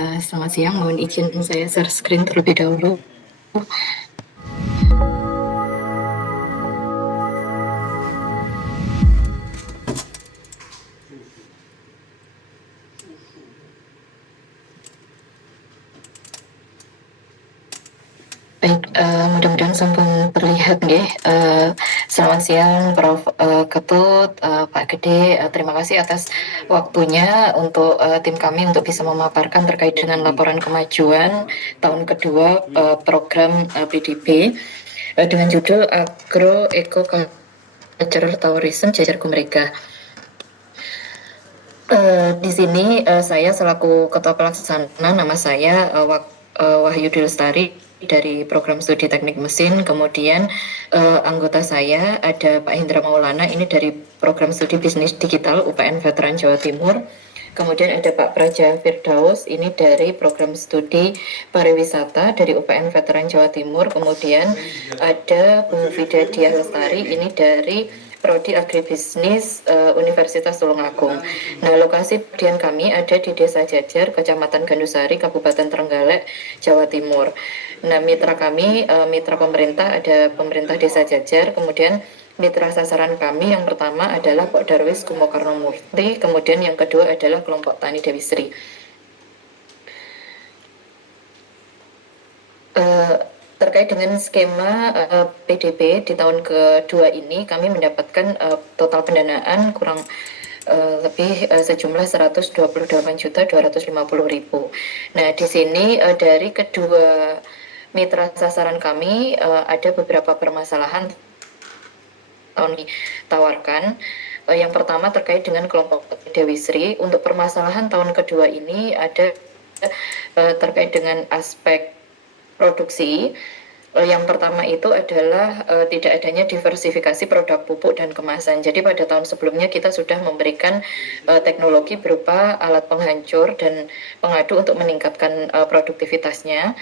Selamat siang, mohon izin saya share screen terlebih dahulu. Baik, mudah-mudahan sampun terlihat nggih. Selamat siang Prof. Ketut, Pak Gede. Terima kasih atas waktunya untuk tim kami untuk bisa memaparkan terkait dengan laporan kemajuan tahun kedua program PDB dengan judul Agro Eco Cultural Tourism Jajar Mereka. Di sini saya selaku Ketua Pelaksana, nama saya Wahyudi Lestari dari Program Studi Teknik Mesin. Kemudian anggota saya ada Pak Hendra Maulana, ini dari Program Studi Bisnis Digital UPN Veteran Jawa Timur. Kemudian ada Pak Praja Firdaus, ini dari Program Studi Pariwisata dari UPN Veteran Jawa Timur. Kemudian ada Bu Vida Diah Lestari, ini dari Prodi Agribisnis Universitas Tulungagung. Nah, lokasi pengabdian kami ada di Desa Jajar, Kecamatan Gandusari, Kabupaten Trenggalek, Jawa Timur. Nah, mitra kami, mitra pemerintah ada pemerintah Desa Jajar, kemudian mitra sasaran kami yang pertama adalah Pak Darwis Kumo Karnomurti, kemudian yang kedua adalah kelompok Tani Dewi Sri. Terkait dengan skema PDB di tahun kedua ini, kami mendapatkan total pendanaan kurang lebih sejumlah 128.250.000. Nah, di sini dari kedua mitra sasaran kami ada beberapa permasalahan tahun ditawarkan. Yang pertama terkait dengan kelompok Dewi Sri. Untuk permasalahan tahun kedua ini ada terkait dengan aspek produksi. Yang pertama itu adalah tidak adanya diversifikasi produk pupuk dan kemasan. Jadi pada tahun sebelumnya kita sudah memberikan teknologi berupa alat penghancur dan pengadu untuk meningkatkan produktivitasnya.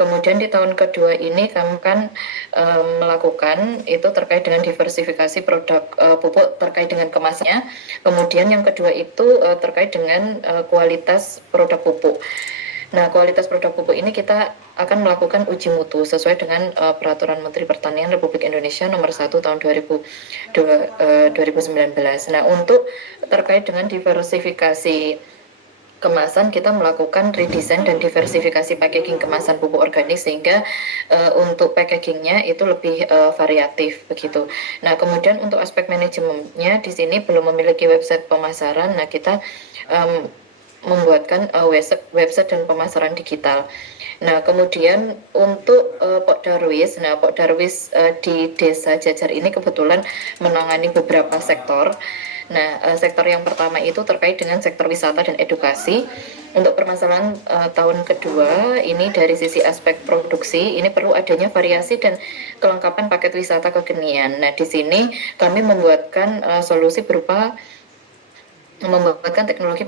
Kemudian di tahun kedua ini kami kan melakukan itu terkait dengan diversifikasi produk pupuk terkait dengan kemasannya. Kemudian yang kedua itu terkait dengan kualitas produk pupuk. Nah, kualitas produk pupuk ini kita akan melakukan uji mutu sesuai dengan Peraturan Menteri Pertanian Republik Indonesia Nomor 1 Tahun 2019. Nah, untuk terkait dengan diversifikasi kemasan, kita melakukan redesign dan diversifikasi packaging kemasan pupuk organik sehingga untuk packagingnya itu lebih variatif begitu. Nah, kemudian untuk aspek manajemennya di sini belum memiliki website pemasaran. Nah, kita membuatkan website dan pemasaran digital. Nah, kemudian untuk Pok Darwis, Pok Darwis di Desa Jajar ini kebetulan menangani beberapa sektor. Nah, sektor yang pertama itu terkait dengan sektor wisata dan edukasi. Untuk permasalahan tahun kedua ini dari sisi aspek produksi, ini perlu adanya variasi dan kelengkapan paket wisata kekinian. Nah, di sini kami membuatkan solusi berupa membuatkan teknologi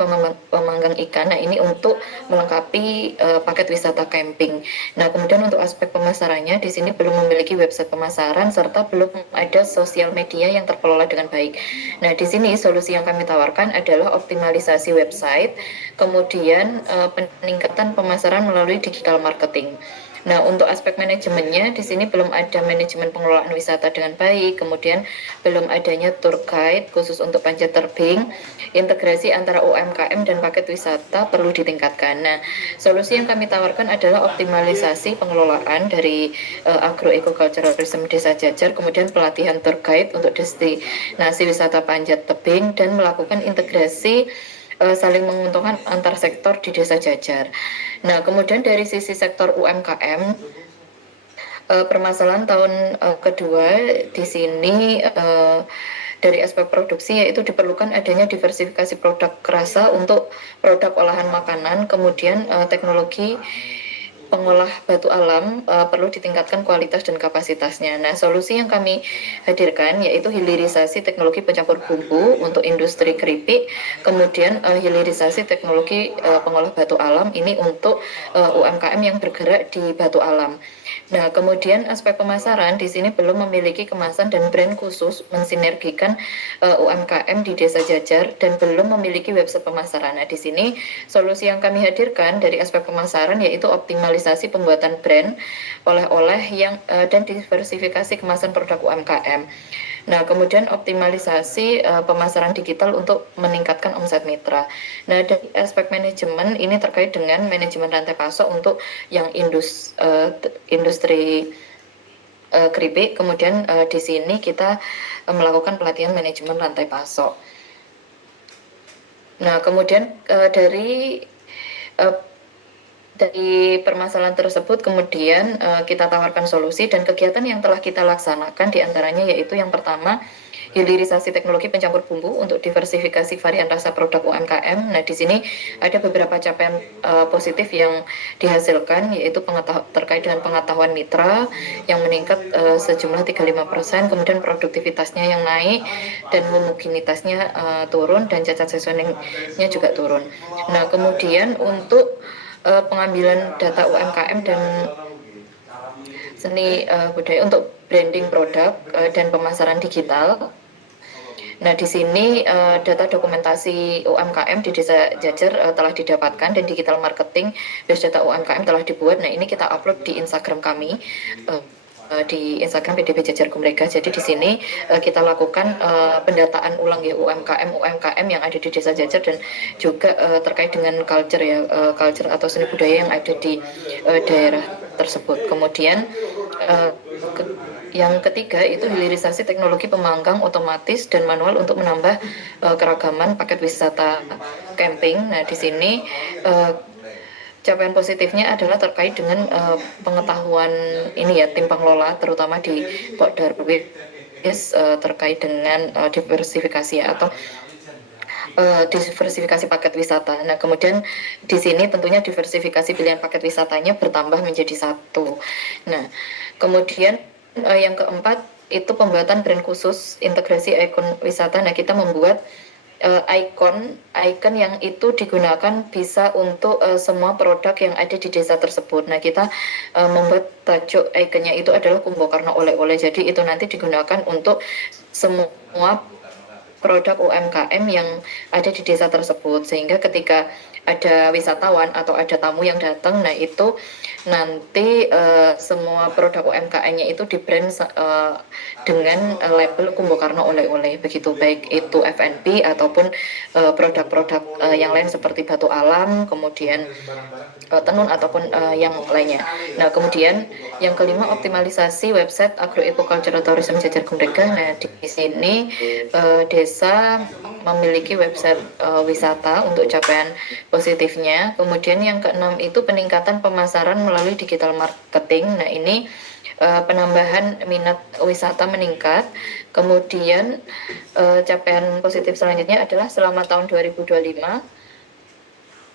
pemanggang ikan. Nah, ini untuk melengkapi paket wisata camping. Nah, kemudian untuk aspek pemasarannya di sini belum memiliki website pemasaran serta belum ada sosial media yang terkelola dengan baik. Nah, di sini solusi yang kami tawarkan adalah optimalisasi website, kemudian peningkatan pemasaran melalui digital marketing. Nah, untuk aspek manajemennya di sini belum ada manajemen pengelolaan wisata dengan baik, kemudian belum adanya tour guide khusus untuk panjat tebing, integrasi antara UMKM dan paket wisata perlu ditingkatkan. Nah, solusi yang kami tawarkan adalah optimalisasi pengelolaan dari agro ecocultural tourism Desa Jajar, kemudian pelatihan tour guide untuk destinasi wisata panjat tebing dan melakukan integrasi saling menguntungkan antar sektor di Desa Jajar. Nah, kemudian dari sisi sektor UMKM, permasalahan tahun kedua di sini dari aspek produksi yaitu diperlukan adanya diversifikasi produk rasa untuk produk olahan makanan, kemudian teknologi pengolah batu alam perlu ditingkatkan kualitas dan kapasitasnya. Nah, solusi yang kami hadirkan yaitu hilirisasi teknologi pencampur bumbu untuk industri keripik, kemudian hilirisasi teknologi pengolah batu alam ini untuk UMKM yang bergerak di batu alam. Nah, kemudian aspek pemasaran di sini belum memiliki kemasan dan brand khusus mensinergikan UMKM di Desa Jajar dan belum memiliki website pemasaran. Nah, di sini solusi yang kami hadirkan dari aspek pemasaran yaitu optimalisasi pembuatan brand, oleh-oleh yang dan diversifikasi kemasan produk UMKM. Nah, kemudian optimalisasi pemasaran digital untuk meningkatkan omset mitra. Nah, dari aspek manajemen ini terkait dengan manajemen rantai pasok untuk yang industri keripik. Kemudian di sini kita melakukan pelatihan manajemen rantai pasok. Nah, kemudian dari permasalahan tersebut kemudian kita tawarkan solusi dan kegiatan yang telah kita laksanakan diantaranya yaitu yang pertama hilirisasi teknologi pencampur bumbu untuk diversifikasi varian rasa produk UMKM. Nah, di sini ada beberapa capaian positif yang dihasilkan yaitu terkait dengan pengetahuan mitra yang meningkat sejumlah 35%, kemudian produktivitasnya yang naik dan homogenitasnya turun dan cacat seasoningnya juga turun. Nah, kemudian untuk pengambilan data UMKM dan seni budaya untuk branding produk dan pemasaran digital. Nah, di sini data dokumentasi UMKM di Desa Jajar telah didapatkan dan digital marketing base data UMKM telah dibuat. Nah, ini kita upload di Instagram kami. Di Instagram PDB Jajar Gumrega. Jadi di sini kita lakukan pendataan ulang ya UMKM yang ada di Desa Jajar dan juga terkait dengan culture ya culture atau seni budaya yang ada di daerah tersebut. Kemudian yang ketiga itu hilirisasi teknologi pemanggang otomatis dan manual untuk menambah keragaman paket wisata camping. Nah, di sini capaian positifnya adalah terkait dengan pengetahuan ini ya tim pengelola terutama di Pok Darwis terkait dengan diversifikasi atau diversifikasi paket wisata. Nah, kemudian di sini tentunya diversifikasi pilihan paket wisatanya bertambah menjadi satu. Nah, kemudian yang keempat itu pembuatan brand khusus integrasi ikon wisata. Nah, kita membuat icon yang itu digunakan bisa untuk semua produk yang ada di desa tersebut. Nah, kita membuat tajuk ikonnya itu adalah Kumbakarna oleh-oleh. Jadi itu nanti digunakan untuk semua produk UMKM yang ada di desa tersebut, sehingga ketika ada wisatawan atau ada tamu yang datang, nah itu nanti semua produk UMKM-nya itu di brand dengan label Kumbakarna oleh-oleh begitu, baik itu F&B ataupun produk-produk yang lain seperti batu alam, kemudian tenun ataupun yang lainnya. Nah, kemudian yang kelima optimalisasi website agroecocultural tourism Jajar Gumrega. Nah, di sini desa memiliki website wisata untuk capaian positifnya. Kemudian yang keenam itu peningkatan pemasaran melalui digital marketing. Nah, ini penambahan minat wisata meningkat. Kemudian capaian positif selanjutnya adalah selama tahun 2025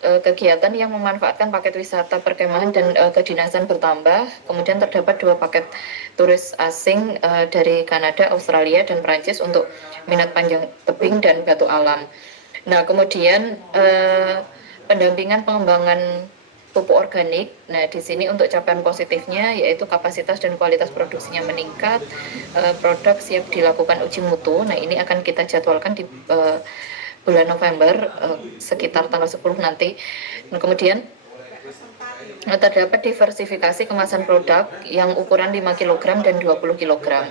kegiatan yang memanfaatkan paket wisata perkemahan dan kedinasan bertambah. Kemudian terdapat 2 paket turis asing dari Kanada, Australia, dan Prancis untuk minat panjang tebing dan batu alam. Nah, kemudian pendampingan pengembangan pupuk organik. Nah, di sini untuk capaian positifnya yaitu kapasitas dan kualitas produksinya meningkat, produk siap dilakukan uji mutu. Nah, ini akan kita jadwalkan di bulan November sekitar tanggal 10 nanti. Nah, kemudian terdapat diversifikasi kemasan produk yang ukuran 5 kg dan 20 kg.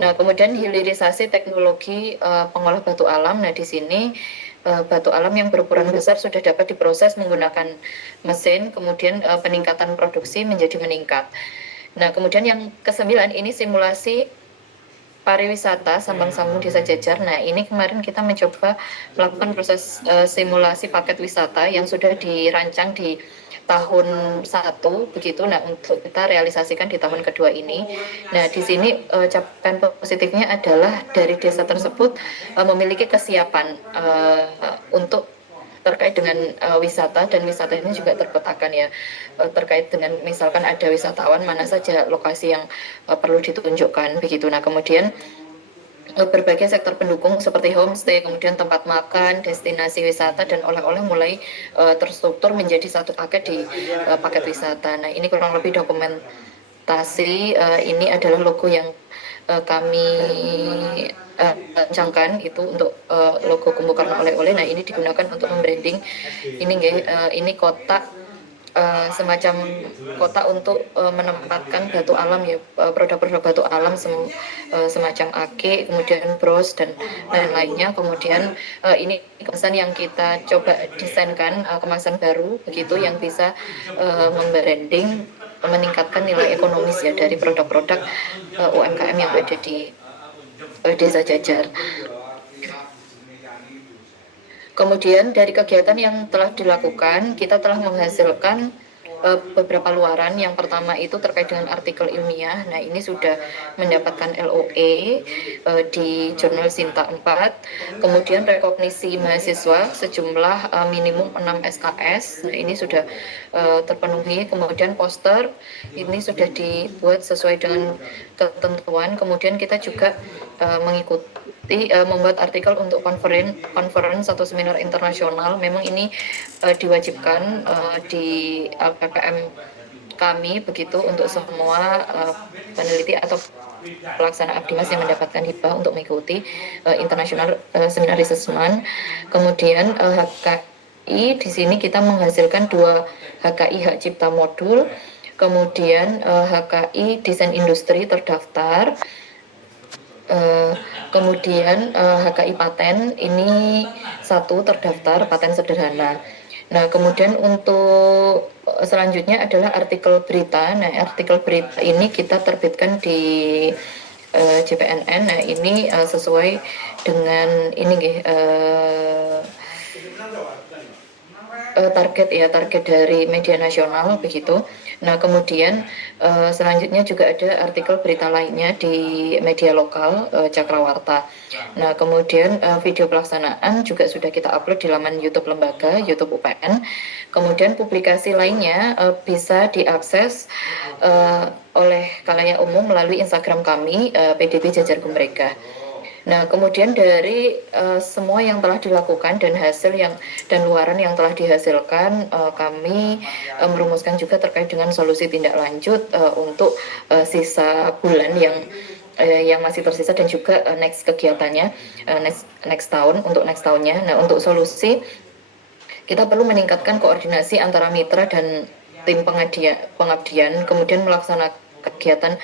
Nah, kemudian hilirisasi teknologi pengolah batu alam. Nah, di sini batu alam yang berukuran besar sudah dapat diproses menggunakan mesin, kemudian peningkatan produksi menjadi meningkat. Nah, kemudian yang ke-9 ini simulasi pariwisata Sambang Sambung Desa Jajar. Nah, ini kemarin kita mencoba melakukan proses simulasi paket wisata yang sudah dirancang di tahun 1 begitu. Nah, untuk kita realisasikan di tahun kedua ini. Nah, di sini capaian positifnya adalah dari desa tersebut memiliki kesiapan untuk terkait dengan wisata, dan wisata ini juga terpetakan ya, terkait dengan misalkan ada wisatawan mana saja lokasi yang perlu ditunjukkan begitu. Nah kemudian berbagai sektor pendukung seperti homestay, kemudian tempat makan, destinasi wisata, dan oleh-oleh mulai terstruktur menjadi satu paket di paket wisata. Nah ini kurang lebih dokumentasi. Ini adalah logo yang kami rancangkan itu untuk logo Kumbu Karno oleh-oleh. Nah ini digunakan untuk membranding ini kotak, semacam kota untuk menempatkan batu alam ya, produk-produk batu alam semacam ake, kemudian bros dan lain-lainnya. Kemudian ini kemasan yang kita coba desainkan, kemasan baru begitu yang bisa membranding, meningkatkan nilai ekonomis ya dari produk-produk UMKM yang ada di Desa Jajar. Kemudian dari kegiatan yang telah dilakukan, kita telah menghasilkan beberapa luaran. Yang pertama itu terkait dengan artikel ilmiah. Nah ini sudah mendapatkan LOE di jurnal Sinta 4. Kemudian rekognisi mahasiswa sejumlah minimum 6 SKS. Nah ini sudah terpenuhi. Kemudian poster ini sudah dibuat sesuai dengan ketentuan. Kemudian kita juga mengikuti membuat artikel untuk conference atau seminar internasional. Memang ini diwajibkan di LPPM kami begitu untuk semua peneliti atau pelaksana Abdimas yang mendapatkan hibah untuk mengikuti international seminar assessment. Kemudian HKI di sini kita menghasilkan 2 HKI hak cipta modul, kemudian HKI desain industri terdaftar. Kemudian HKI paten ini 1 terdaftar paten sederhana. Nah kemudian untuk selanjutnya adalah artikel berita. Nah artikel berita ini kita terbitkan di JPNN. Nah ini sesuai dengan ini target dari media nasional begitu. Nah kemudian selanjutnya juga ada artikel berita lainnya di media lokal Cakrawarta. Nah kemudian video pelaksanaan juga sudah kita upload di laman YouTube lembaga, YouTube UPN. Kemudian publikasi lainnya bisa diakses oleh khalayak umum melalui Instagram kami, PDB Jajar Gumrega. Nah, kemudian dari semua yang telah dilakukan dan hasil dan luaran yang telah dihasilkan, kami merumuskan juga terkait dengan solusi tindak lanjut untuk sisa bulan yang masih tersisa, dan juga next kegiatannya, next tahun, untuk next tahunnya. Nah, untuk solusi kita perlu meningkatkan koordinasi antara mitra dan tim pengabdian, kemudian melaksanakan kegiatan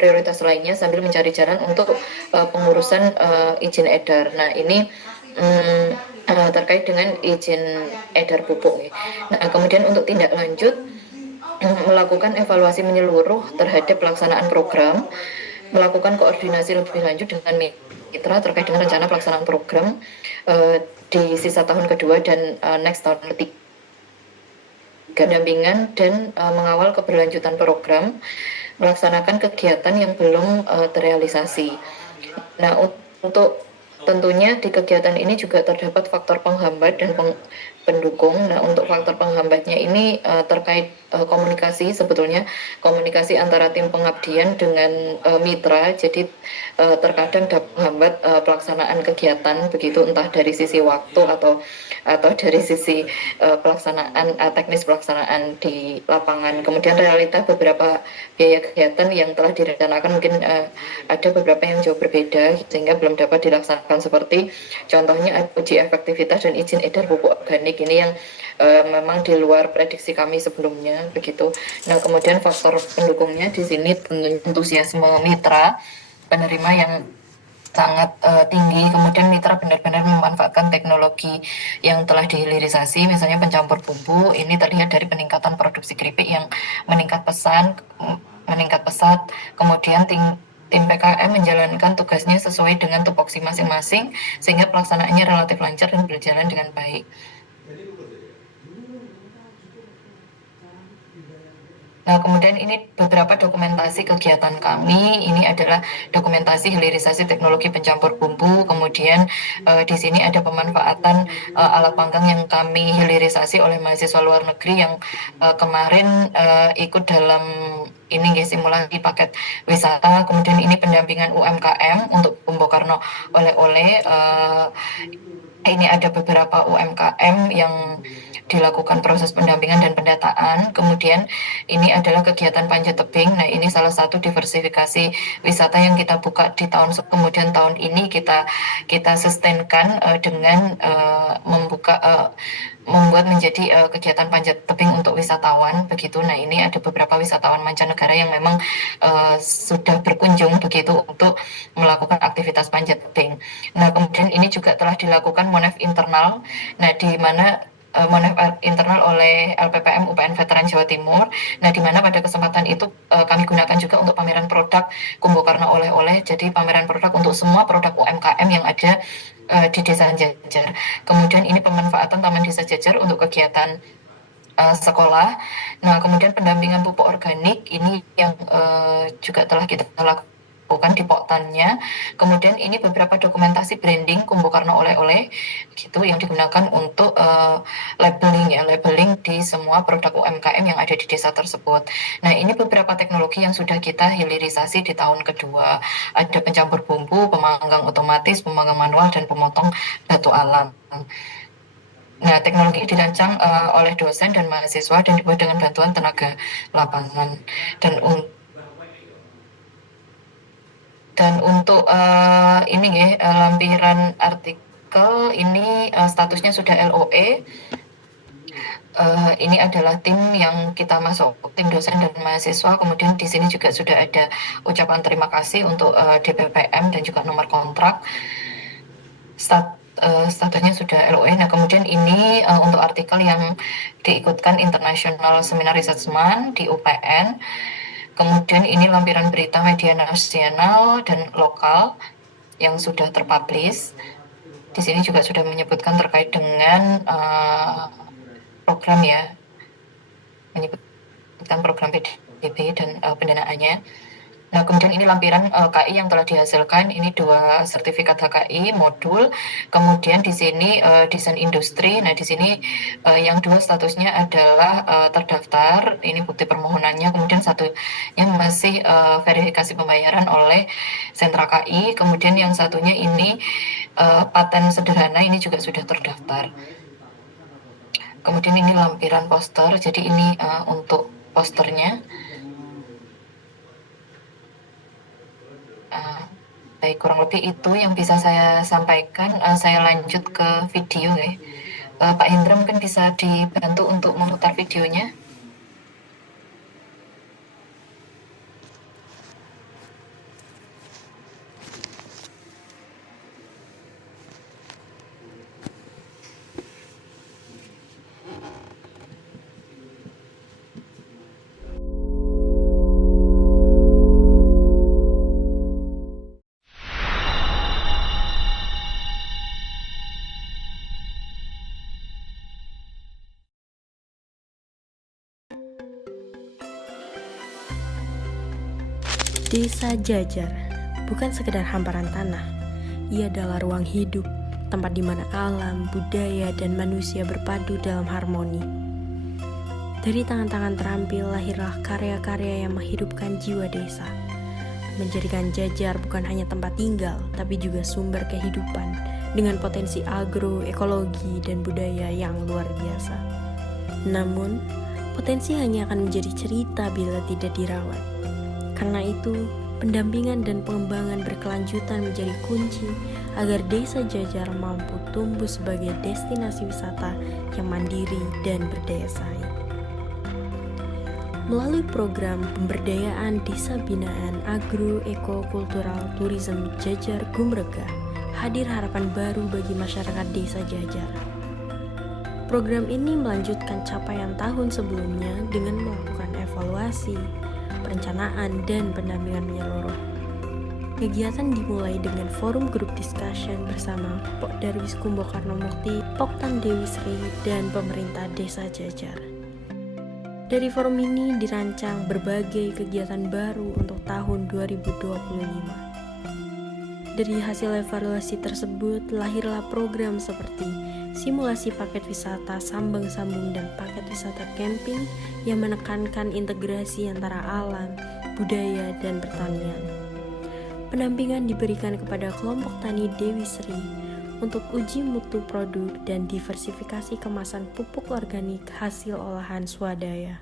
prioritas lainnya sambil mencari jalan untuk pengurusan izin edar. Nah ini terkait dengan izin edar pupuk. Nah kemudian untuk tindak lanjut, melakukan evaluasi menyeluruh terhadap pelaksanaan program, melakukan koordinasi lebih lanjut dengan mitra terkait dengan rencana pelaksanaan program di sisa tahun kedua dan next tahun ketiga, pendampingan dan mengawal keberlanjutan program, melaksanakan kegiatan yang belum terrealisasi. Nah, untuk tentunya di kegiatan ini juga terdapat faktor penghambat dan pendukung. Nah, untuk faktor penghambatnya ini terkait komunikasi, sebetulnya komunikasi antara tim pengabdian dengan mitra. Jadi terkadang dapat menghambat pelaksanaan kegiatan begitu, entah dari sisi waktu atau dari sisi pelaksanaan teknis pelaksanaan di lapangan. Kemudian realita beberapa biaya kegiatan yang telah direncanakan mungkin ada beberapa yang jauh berbeda sehingga belum dapat dilaksanakan, seperti contohnya uji efektivitas dan izin edar pupuk organik ini yang memang di luar prediksi kami sebelumnya begitu. Nah kemudian faktor pendukungnya di sini tentunya antusiasme mitra penerima yang sangat tinggi. Kemudian mitra benar-benar memanfaatkan teknologi yang telah dihilirisasi, misalnya pencampur bumbu. Ini terlihat dari peningkatan produksi keripik yang meningkat pesat. Kemudian tim PKM menjalankan tugasnya sesuai dengan tupoksi masing-masing sehingga pelaksanaannya relatif lancar dan berjalan dengan baik. Nah, kemudian ini beberapa dokumentasi kegiatan kami. Ini adalah dokumentasi hilirisasi teknologi pencampur bumbu. Kemudian di sini ada pemanfaatan alat panggang yang kami hilirisasi oleh mahasiswa luar negeri yang kemarin ikut dalam ini guys, simulasi paket wisata. Kemudian ini pendampingan UMKM untuk Bumbu Karno oleh-oleh. Ini ada beberapa UMKM yang dilakukan proses pendampingan dan pendataan. Kemudian ini adalah kegiatan panjat tebing. Nah, ini salah satu diversifikasi wisata yang kita buka di tahun kemudian tahun ini kita sustainkan dengan membuat menjadi kegiatan panjat tebing untuk wisatawan begitu. Nah, ini ada beberapa wisatawan mancanegara yang memang sudah berkunjung begitu untuk melakukan aktivitas panjat tebing. Nah, kemudian ini juga telah dilakukan Monef internal. Nah, di mana Monef internal oleh LPPM UPN Veteran Jawa Timur. Nah, di mana pada kesempatan itu kami gunakan juga untuk pameran produk Bumbu Karno oleh-oleh. Jadi pameran produk untuk semua produk UMKM yang ada di Desa Jajar. Kemudian ini pemanfaatan Taman Desa Jajar untuk kegiatan sekolah. Nah, kemudian pendampingan pupuk organik ini yang juga telah kita lakukan di Poktannya. Kemudian ini beberapa dokumentasi branding Bumbu Karno oleh-oleh gitu yang digunakan untuk labeling di semua produk UMKM yang ada di desa tersebut. Nah, ini beberapa teknologi yang sudah kita hilirisasi di tahun kedua. Ada pencampur bumbu, pemanggang otomatis, pemanggang manual, dan pemotong batu alam. Nah, teknologi dirancang oleh dosen dan mahasiswa dan dibuat dengan bantuan tenaga lapangan. Dan untuk ini ya, lampiran artikel ini statusnya sudah LOE. Ini adalah tim yang kita masuk, tim dosen dan mahasiswa. Kemudian di sini juga sudah ada ucapan terima kasih untuk DPPM dan juga nomor kontrak. Statusnya sudah LOE. Nah, kemudian ini untuk artikel yang diikutkan International Seminar Research Month di UPN. Kemudian ini lampiran berita media nasional dan lokal yang sudah terpublish. Di sini juga sudah menyebutkan terkait dengan program ya, menyebutkan program PDB dan pendanaannya. Nah, kemudian ini lampiran KI yang telah dihasilkan. Ini 2 sertifikat HKI modul. Kemudian di sini desain industri. Nah, di sini yang 2 statusnya adalah terdaftar. Ini bukti permohonannya. Kemudian satunya masih verifikasi pembayaran oleh sentra KI. Kemudian yang satunya ini paten sederhana. Ini juga sudah terdaftar. Kemudian ini lampiran poster. Jadi ini untuk posternya. Baik, kurang lebih itu yang bisa saya sampaikan. Saya lanjut ke video ya. Pak Hendra mungkin bisa dibantu untuk memutar videonya. Desa Jajar bukan sekedar hamparan tanah. Ia adalah ruang hidup, tempat di mana alam, budaya, dan manusia berpadu dalam harmoni. Dari tangan-tangan terampil lahirlah karya-karya yang menghidupkan jiwa desa, menjadikan Jajar bukan hanya tempat tinggal, tapi juga sumber kehidupan dengan potensi agro, ekologi, dan budaya yang luar biasa. Namun, potensi hanya akan menjadi cerita bila tidak dirawat. Karena itu, pendampingan dan pengembangan berkelanjutan menjadi kunci agar Desa Jajar mampu tumbuh sebagai destinasi wisata yang mandiri dan berdaya saing. Melalui program pemberdayaan Desa Binaan Agro Eko Kultural Tourism Jajar Gumrega, hadir harapan baru bagi masyarakat Desa Jajar. Program ini melanjutkan capaian tahun sebelumnya dengan melakukan evaluasi, perencanaan, dan pendampingan menyeluruh. Kegiatan dimulai dengan forum group discussion bersama Pok Darwis Kumbo Karno Mukti, Poktan Dewi Sri, dan pemerintah Desa Jajar. Dari forum ini dirancang berbagai kegiatan baru untuk tahun 2025. Dari hasil evaluasi tersebut, lahirlah program seperti simulasi paket wisata sambung-sambung dan paket wisata camping yang menekankan integrasi antara alam, budaya, dan pertanian. Pendampingan diberikan kepada kelompok tani Dewi Sri untuk uji mutu produk dan diversifikasi kemasan pupuk organik hasil olahan swadaya.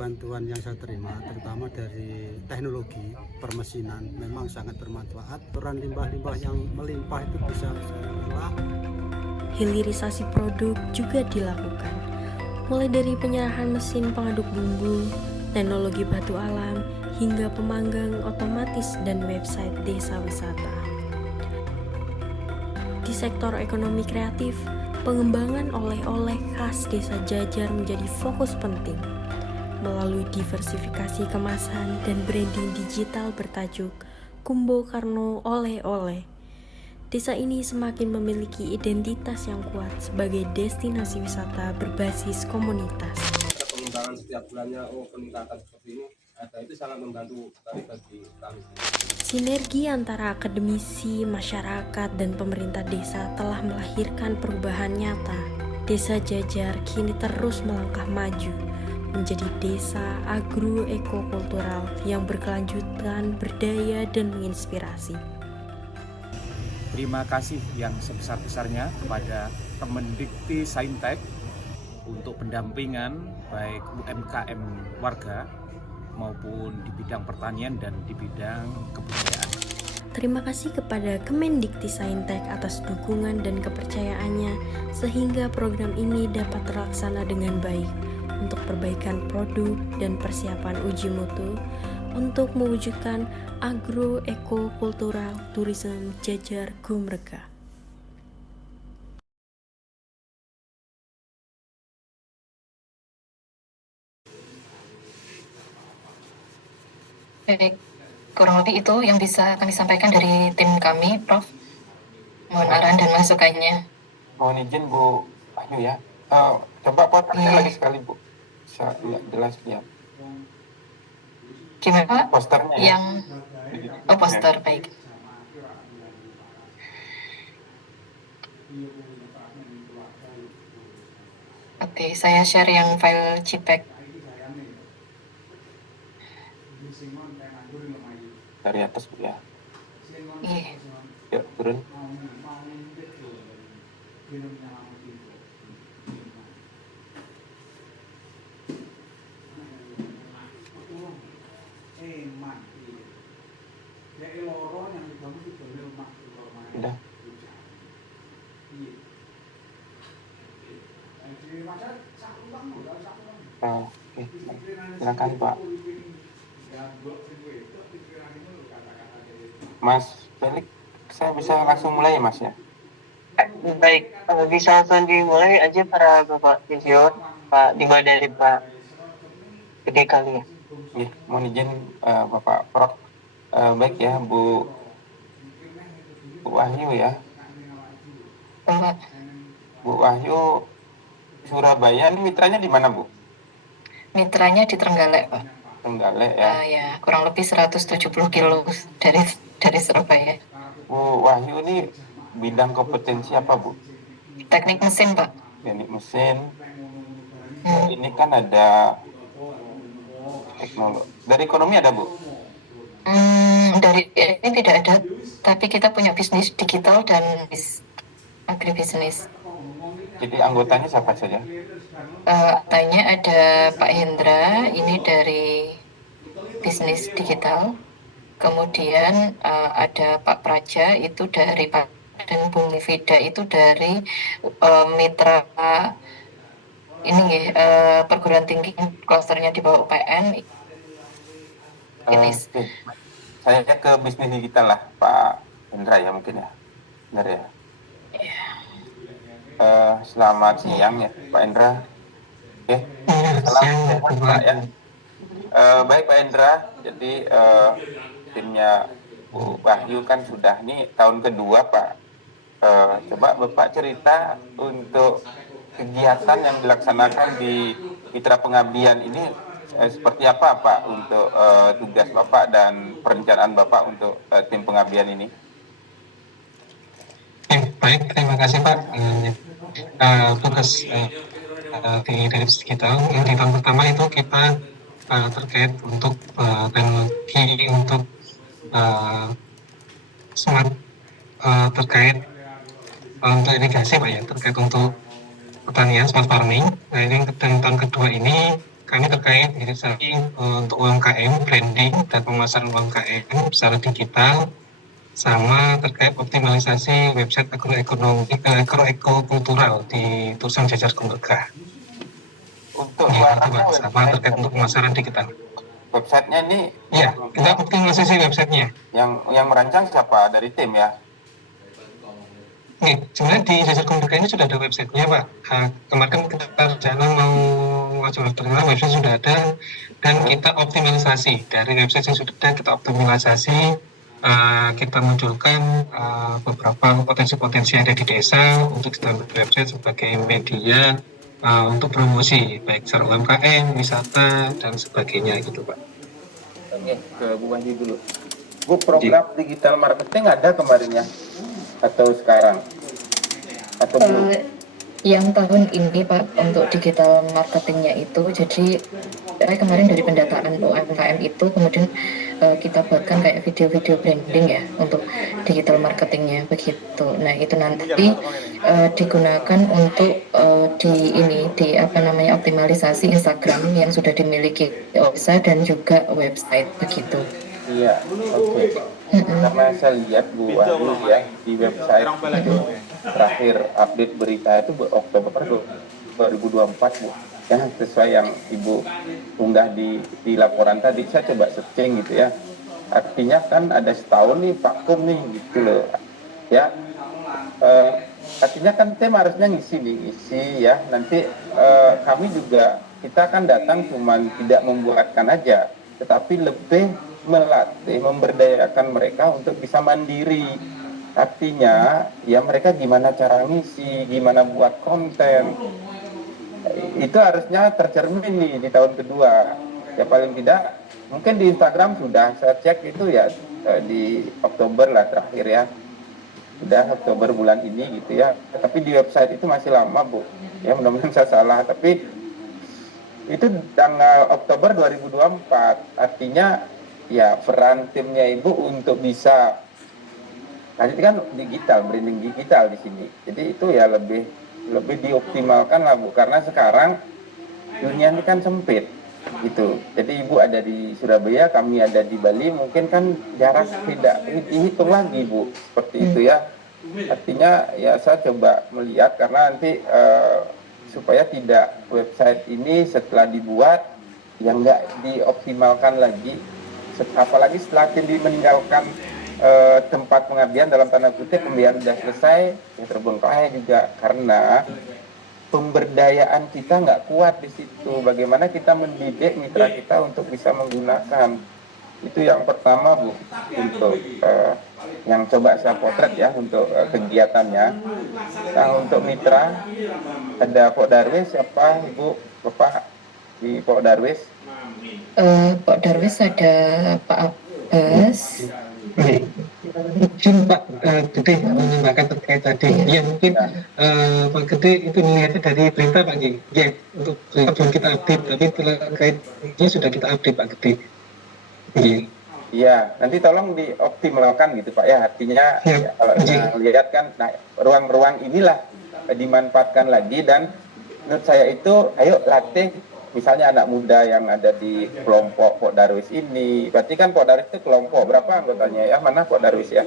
Bantuan yang saya terima terutama dari teknologi permesinan memang sangat bermanfaat. Peran limbah-limbah yang melimpah itu bisa saya olah. Hilirisasi produk juga dilakukan, mulai dari penyerahan mesin pengaduk bumbu, teknologi batu alam, hingga pemanggang otomatis dan website desa wisata. Di sektor ekonomi kreatif, pengembangan oleh-oleh khas desa Jajar menjadi fokus penting. Melalui diversifikasi kemasan dan branding digital bertajuk Kumbo Karno Oleh-oleh, desa ini semakin memiliki identitas yang kuat sebagai destinasi wisata berbasis komunitas. Pengembangan setiap bulannya, peningkatan seperti ini ada, itu sangat membantu sekali bagi kami. Sinergi antara akademisi, masyarakat, dan pemerintah desa telah melahirkan perubahan nyata. Desa Jajar kini terus melangkah maju menjadi desa agro-ekokultural yang berkelanjutan, berdaya, dan menginspirasi. Terima kasih yang sebesar-besarnya kepada Kemendikti Saintek untuk pendampingan baik UMKM warga maupun di bidang pertanian dan di bidang kebudayaan. Terima kasih kepada Kemendikti Saintek atas dukungan dan kepercayaannya sehingga program ini dapat terlaksana dengan baik untuk perbaikan produk dan persiapan uji mutu untuk mewujudkan agro-ekokultural tourism Jajar Gumrega. Baik, kurang lebih itu yang bisa kami sampaikan dari tim kami, Prof. Mohon arahan dan masukannya. Mohon izin Bu Ayu ya. Coba posternya lagi sekali Bu. Bisa jelas lihat. Gimana Pak? Posternya ya. Poster, baik. Oke, saya share yang file JPEG. Dari atas Bu ya. Iya. Yuk turun. Udah. Oke. Silakan Pak. Mas Felix, saya bisa langsung mulai Mas ya? Baik, bisa langsung dimulai aja para Bapak Visio, Pak Dimba dari Pak Gede kali ya. Iya, mohon izin Bapak Prof. Baik ya Bu Wahyu ya. Bapak. Bu Wahyu Surabaya, ini mitranya di mana Bu? Mitranya di Trenggalek Pak. Trenggalek ya. Ya, kurang lebih 170 kilo dari Surabaya. Bu Wahyu ini bidang kompetensi apa Bu? Teknik mesin Pak. Teknik mesin. Ini kan ada teknologi. Dari ekonomi ada Bu? Dari ini tidak ada, tapi kita punya bisnis digital dan agribisnis. Jadi anggotanya siapa saja? Anggotanya ada Pak Hendra, ini dari bisnis digital. Kemudian ada Pak Praja, itu dari Pak, dan Bu Mufida itu dari mitra ini perguruan tinggi klasternya di bawah UPN. Saya ke bisnis digital lah, Pak Hendra ya mungkin ya, benar ya. Selamat siang ya Pak Hendra. Oke, selamat Pak ya. Baik Pak Hendra, jadi timnya Bu Wahyu kan sudah nih tahun kedua Pak. Coba Bapak cerita untuk kegiatan yang dilaksanakan di mitra pengabdian ini seperti apa Pak untuk tugas Bapak dan perencanaan Bapak untuk tim pengabdian ini? Baik, terima kasih Pak. Tugas dari kita yang di tahun pertama itu kita terkait untuk teknologi untuk smart terkait untuk irigasi Pak ya, terkait untuk pertanian smart farming. Nah ini dan tahun kedua ini kami terkait irigasi untuk UMKM, branding dan pemasaran UMKM secara digital, sama terkait optimalisasi website agroekokultural di Tusan Jajar Kumberkah. Untuk Ya, itu Pak, sama terkait untuk pemasaran digital. websitenya ini Ya, kita optimalisasi websitenya. yang merancang siapa dari tim ya? Nih, sebenarnya di Jajar Kumberkah ini sudah ada websitenya Pak. Kemarin kita rencana mau wajib terkenal, website sudah ada, dan kita optimalisasi dari website yang sudah ada, kita optimalisasi. Kita munculkan beberapa potensi-potensi yang ada di desa untuk kita buat website sebagai media untuk promosi baik secara UMKM, wisata dan sebagainya gitu Pak. Oke, ke Bu Wahyu dulu. Bu, program digital marketing ada kemarin ya? Atau sekarang? Atau belum? Yang tahun ini Pak untuk digital marketingnya itu, jadi kemarin dari pendataan UMKM itu kemudian kita buatkan kayak video-video branding ya untuk digital marketingnya begitu. Nah itu nanti digunakan untuk di optimalisasi Instagram yang sudah dimiliki OSA dan juga website begitu. Iya, oke. Karena saya lihat Bu Wahyu ya di website itu terakhir update berita itu Oktober 2024 Bu. Yang sesuai yang Ibu unggah di laporan tadi, saya coba searching gitu ya. Artinya kan ada setahun nih vakum nih gitu loh. Ya, artinya kan tim harusnya ngisi ya. Nanti kami juga, kita kan datang cuman tidak membuatkan aja, tetapi lebih melatih, memberdayakan mereka untuk bisa mandiri. Artinya ya mereka gimana cara ngisi, gimana buat konten, itu harusnya tercermin nih di tahun kedua. Ya paling tidak mungkin di Instagram sudah saya cek itu ya di Oktober lah terakhir ya, sudah Oktober bulan ini gitu ya. Tapi di website itu masih lama Bu, ya mudah-mudahan saya salah, tapi itu tanggal Oktober 2024. Artinya ya peran timnya Ibu untuk bisa, nah itu kan digital, branding digital di sini. Jadi itu ya lebih dioptimalkan lah Bu, karena sekarang dunia ini kan sempit gitu. Jadi Ibu ada di Surabaya, kami ada di Bali, mungkin kan jarak tidak dihitung lagi Bu, seperti itu ya. Artinya ya saya coba melihat karena nanti supaya tidak website ini setelah dibuat yang nggak dioptimalkan lagi, apalagi setelah tim meninggalkan tempat pengabdian dalam tanda kutip, pembiayaan sudah selesai, ya terbengkalai juga karena pemberdayaan kita nggak kuat di situ. Bagaimana kita mendidik mitra kita untuk bisa menggunakan itu yang pertama Bu, untuk yang coba saya potret ya untuk kegiatannya. Nah untuk mitra ada Pak Darwis, siapa Ibu Bapak di Pak Darwis? Pak Darwis ada Pak Abbas. Izin Pak Gede menambahkan terkait tadi. Ya mungkin Pak Gede itu melihatnya dari berita Pak G. Ya untuk berita belum kita update, tapi terkaitnya sudah kita update Pak Gede. Iya, nanti tolong dioptimalkan gitu Pak ya. Artinya ya, kalau kita lihat kan, nah ruang-ruang inilah dimanfaatkan lagi, dan menurut saya itu ayo latih. Misalnya anak muda yang ada di kelompok Pak Darwis ini, berarti kan Pak Darwis itu kelompok berapa anggotanya ya? Mana Pak Darwis ya?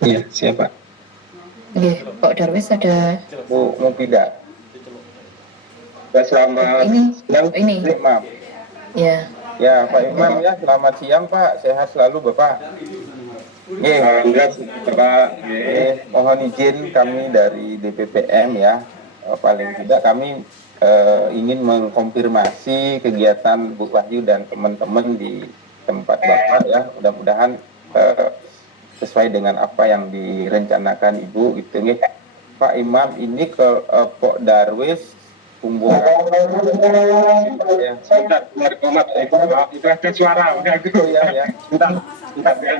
Iya, siapa? Iya, Pak Darwis ada Bu Mufidah. Selamat siang. Ini. Imam. Ya. Ya, Pak Imam ya, selamat siang Pak. Sehat selalu Bapak. Bapak. Mohon izin kami dari DPPM ya. Paling tidak kami ingin mengkonfirmasi kegiatan Bu Wahyu dan teman-teman di tempat Bapak ya. Mudah-mudahan sesuai dengan apa yang direncanakan Ibu gitu. Pak Imam, ini ke Pak Darwis punggung. Ya. Sebentar, biar komat. Itu ada suara. Udah itu. Oh, ya. Sebentar ya.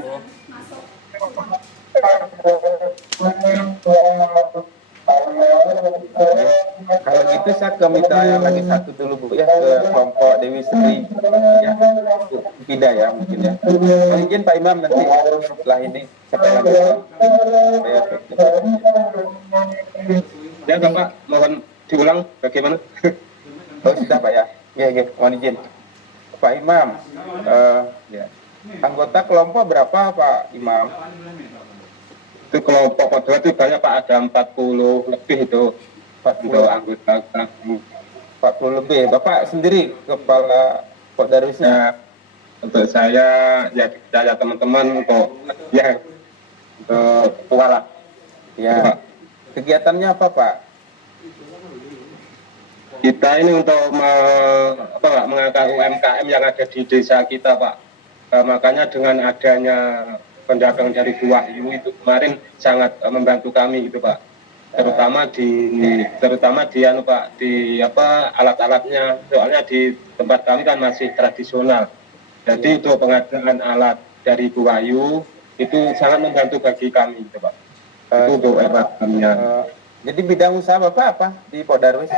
Kalau gitu saya ke mitra yang lagi satu dulu Bu ya, ke kelompok Dewi Sri ya, tidak ya mungkin ya. Mohon izin Pak Imam nanti setelah ini saya lanjutkan. Ya Bapak, mohon diulang bagaimana? Oh sudah Pak ya, ya, mohon izin. Pak Imam, ya. Anggota kelompok berapa Pak Imam? Itu kelompok Kodrat itu banyak Pak, ada 40 lebih itu. 40 Untuk anggota 40 lebih. Bapak sendiri kepala Darwisnya? untuk saya ya teman-teman untuk ketua lah. Ya. Kegiatannya apa Pak? Kita ini untuk mengangkat UMKM yang ada di desa kita Pak. Makanya dengan adanya pendagang dari Bu Wahyu itu kemarin sangat membantu kami gitu Pak. Terutama di alat-alatnya, soalnya di tempat kami kan masih tradisional. Jadi untuk pengadaan alat dari Bu Wahyu itu sangat membantu bagi kami gitu Pak. Itu untuk alatnya. Jadi bidang usaha Bapak apa di Darwis?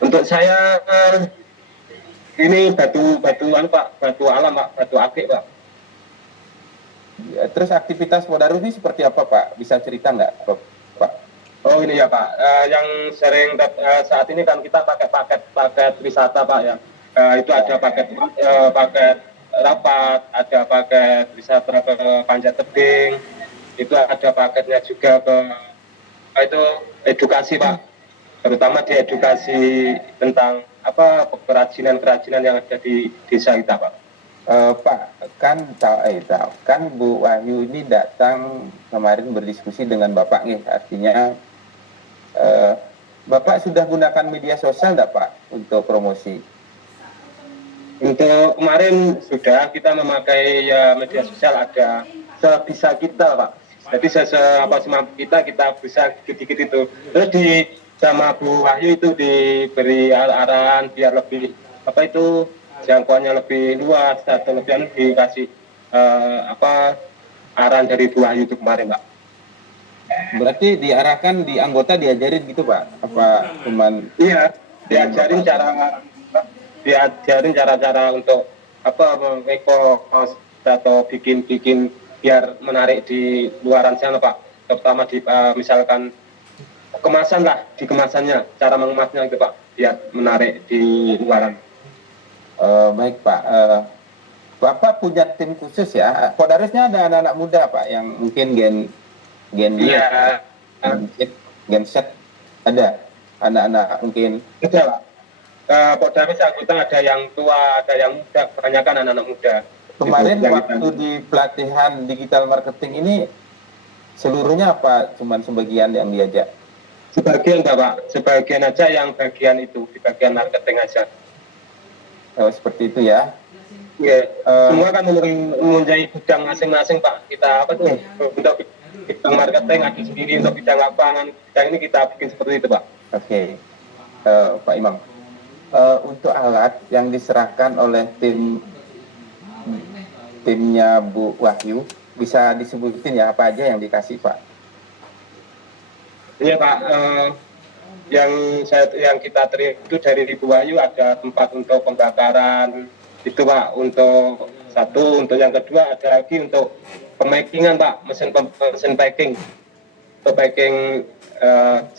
Untuk saya ini batuan Pak, batu alam Pak, batu akik Pak. Ya, terus aktivitas Darwis ini seperti apa Pak? Bisa cerita nggak Pak? Oh ini ya Pak, yang sering saat ini kan kita pakai paket wisata Pak ya. Itu ada paket rapat, ada paket wisata ke Panjat Tebing, itu ada paketnya juga ke itu edukasi Pak, terutama di edukasi tentang kerajinan yang ada di desa kita Pak. Pak, kan Bu Wahyu ini datang kemarin berdiskusi dengan Bapak nih, artinya Bapak sudah gunakan media sosial enggak Pak untuk promosi? Untuk kemarin sudah kita memakai media sosial ada sebisa kita Pak. Jadi semampu kita bisa dikit-dikit itu. Terus sama Bu Wahyu itu diberi arahan biar lebih jangkauannya lebih luas atau lebih dikasih arahan dari Bu Wahyu itu kemarin Pak. Berarti diarahkan di anggota diajarin gitu Pak? Apa cuman? Iya, diajarin cara-cara untuk mengekos atau bikin biar menarik di luaran sana Pak. Terutama di misalkan kemasan lah, di kemasannya, cara mengemasnya itu Pak, biar menarik di luaran. Baik Pak. Bapak punya tim khusus ya? Darwisnya ada anak-anak muda Pak yang mungkin gen set ada anak-anak mungkin ada Pak. Darwis anggota ada yang tua, ada yang muda, kebanyakan anak-anak muda. Kemarin waktu di pelatihan digital marketing ini seluruhnya apa cuman sebagian yang diajak? Sebagian Pak, sebagian aja yang bagian itu, di bagian marketing aja. Seperti itu ya. Ya, semua kan mempunyai bidang masing-masing Pak. Kita untuk bidang marketing ada sendiri, untuk bidang lapangan, bidang ini kita bikin seperti itu Pak. Oke. Pak Imam, untuk alat yang diserahkan oleh timnya Bu Wahyu, bisa disebutin ya apa aja yang dikasih Pak? Iya Pak, yang kita terima itu dari Bu Wahyu ada tempat untuk pembakaran itu Pak, untuk satu, untuk yang kedua ada lagi untuk pemakingan Pak, mesin packing, untuk packing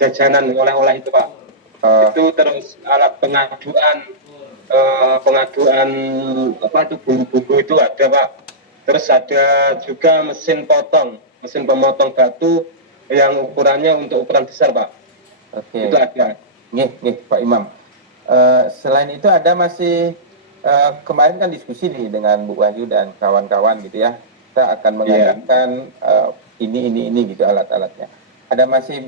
jajanan oleh-oleh itu Pak. Itu terus alat pengaduan bumbu-bumbu itu ada Pak. Terus ada juga mesin pemotong batu yang ukurannya untuk ukuran besar Pak. Oke. Itu ada. Nih Pak Imam. Selain itu ada masih kemarin kan diskusi nih dengan Bu Wahyu dan kawan-kawan gitu ya. Kita akan mengadakan ini gitu alat-alatnya. Ada masih